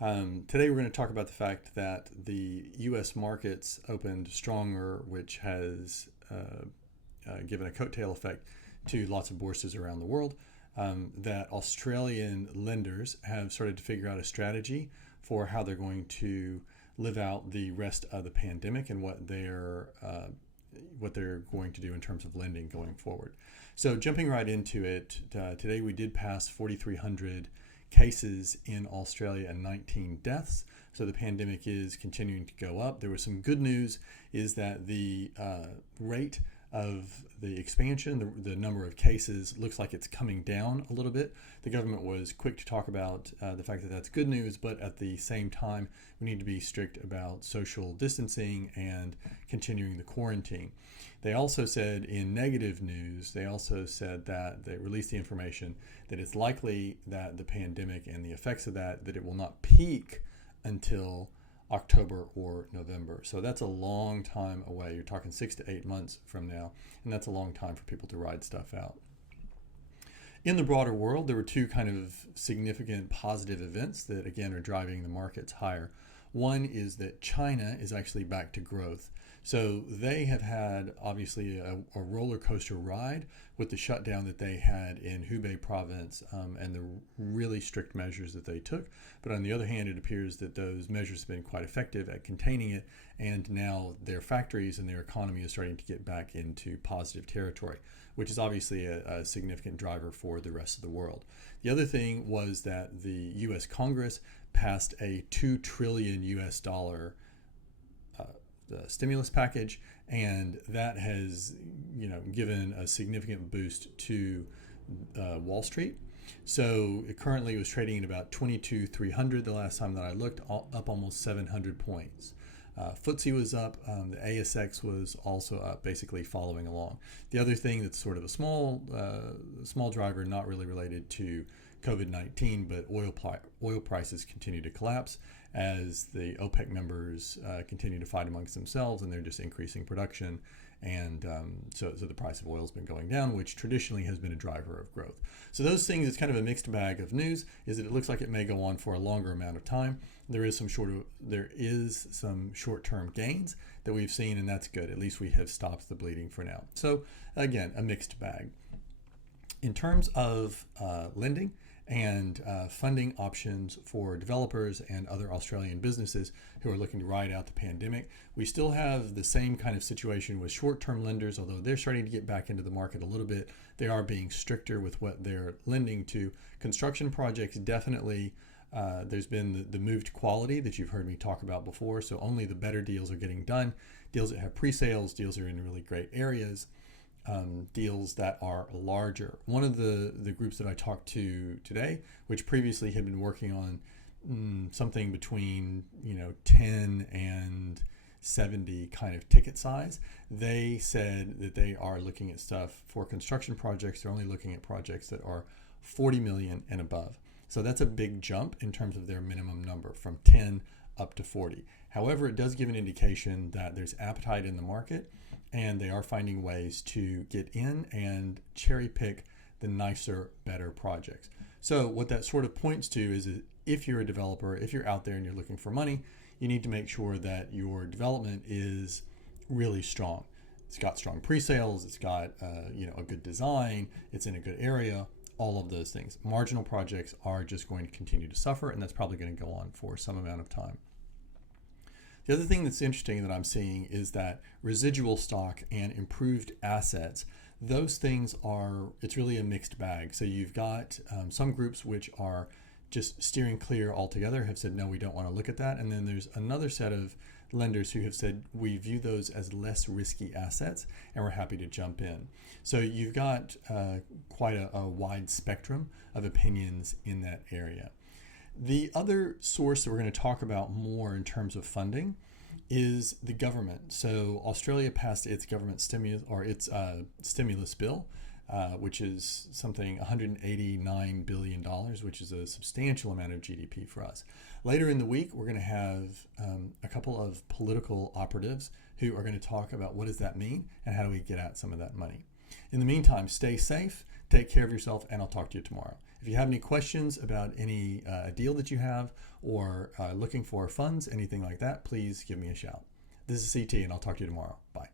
Today we're going to talk about the fact that the U.S. markets opened stronger, which has given a coattail effect to lots of bourses around the world. That Australian lenders have started to figure out a strategy for how they're going to live out the rest of the pandemic and what they're going to do in terms of lending going forward. So jumping right into it, today we did pass 4,300 cases in Australia and 19 deaths. So the pandemic is continuing to go up. There was some good news is that the rate of the expansion, the number of cases, looks like it's coming down a little bit. The government was quick to talk about the fact that that's good news, but at the same time, we need to be strict about social distancing and continuing the quarantine. They also said in negative news, they also said that they released the information that it's likely that the pandemic and the effects of that it will not peak until October or November. So that's a long time away. You're talking 6 to 8 months from now, and that's a long time for people to ride stuff out. In the broader world, there were two kind of significant positive events that, again, are driving the markets higher. One is that China is actually back to growth. So they have had, obviously, a roller coaster ride with the shutdown that they had in Hubei province and the really strict measures that they took. But on the other hand, it appears that those measures have been quite effective at containing it, and now their factories and their economy is starting to get back into positive territory, which is obviously a significant driver for the rest of the world. The other thing was that the U.S. Congress passed a $2 trillion US stimulus package, and that has given a significant boost to Wall Street. So it currently was trading at about 22,300 the last time that I looked, up almost 700 points. FTSE was up, the ASX was also up, basically following along. The other thing that's sort of a small driver, not really related to COVID-19, but oil prices continue to collapse as the OPEC members continue to fight amongst themselves, and they're just increasing production. And so the price of oil has been going down, which traditionally has been a driver of growth. So those things, it's kind of a mixed bag of news, is that it looks like it may go on for a longer amount of time. There is some short-term gains that we've seen, and that's good. At least we have stopped the bleeding for now. So again, a mixed bag. In terms of lending and funding options for developers and other Australian businesses who are looking to ride out the pandemic, we still have the same kind of situation with short-term lenders, although they're starting to get back into the market a little bit. They are being stricter with what they're lending to. Construction projects, definitely, there's been the move to quality that you've heard me talk about before, so only the better deals are getting done. Deals that have pre-sales, deals that are in really great areas. Deals that are larger. One of the groups that I talked to today, which previously had been working on something between 10 and 70 kind of ticket size, they said that they are looking at stuff for construction projects. They're only looking at projects that are 40 million and above. So that's a big jump in terms of their minimum number from 10 up to 40. However, it does give an indication that there's appetite in the market, and they are finding ways to get in and cherry pick the nicer, better projects. So what that sort of points to is if you're a developer, if you're out there and you're looking for money, you need to make sure that your development is really strong. It's got strong pre-sales, it's got a good design, it's in a good area, all of those things. Marginal projects are just going to continue to suffer, and that's probably going to go on for some amount of time. The other thing that's interesting that I'm seeing is that residual stock and improved assets, those things it's really a mixed bag. So you've got some groups which are just steering clear altogether, have said, no, we don't want to look at that. And then there's another set of lenders who have said, we view those as less risky assets, and we're happy to jump in. So you've got quite a wide spectrum of opinions in that area. The other source that we're going to talk about more in terms of funding is the government. So Australia passed its government stimulus bill, which is something $189 billion, which is a substantial amount of GDP for us. Later in the week, we're going to have a couple of political operatives who are going to talk about what does that mean and how do we get at some of that money. In the meantime, stay safe, take care of yourself, and I'll talk to you tomorrow. If you have any questions about any deal that you have or looking for funds, anything like that, please give me a shout. This is CT, and I'll talk to you tomorrow. Bye.